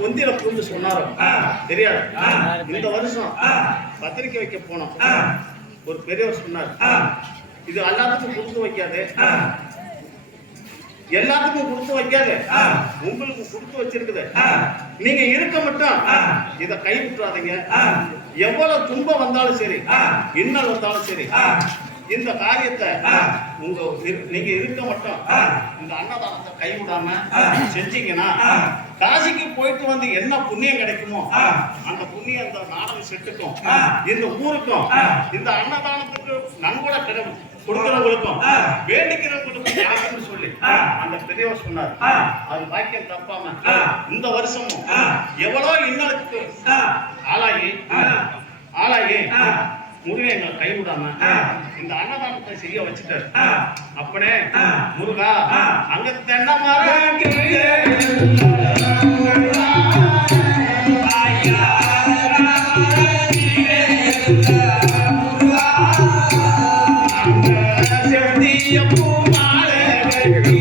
பொந்தியில புரிந்து சொன்னாரோ தெரியாது. இந்த வருஷம் பத்திரிக்கை வைக்க போனோம். ஒரு பெரியவர் சொன்னார், இது எல்லாத்துக்கும் கொடுத்து வைக்காது, எல்லாத்துக்கும் கொடுத்து வைக்காது, உங்களுக்கு கொடுத்து வச்சிருக்குது, நீங்க இருக்க மட்டும் இதை கை விட்டுறாதீங்க. எவ்வளவு துன்பம் வந்தாலும் சரி, இன்னல் வந்தாலும் சரி, இந்த காரியத்தை நீங்க இருக்க மட்டும் இந்த அன்னதானத்தை கைவிடாம செஞ்சீங்கன்னா காசிக்கு போயிட்டு வந்து என்ன புண்ணியம் கிடைக்குமோ அந்த புண்ணியம் இந்த நாடக செட்டுக்கும் இந்த ஊருக்கும் இந்த அன்னதானத்துக்கு நன்கொடை கொடுக்கிறவங்களுக்கும் வேண்டிக்கிறவங்களுக்கும் கிடைக்கும்னு சொல்லி அந்த பெரியவர் சொன்னார். அது பாக்கியம் தப்பாம இந்த வருஷமும் எவ்வளோ இன்னலுக்கு ஆளாயி முருகன் எங்களை கைவிடாம இந்த அன்னதானத்தை செய்ய வச்சுட்டாரு. அப்பனே முருகா, அங்க தென்னை மரம் செவந்திய பூமா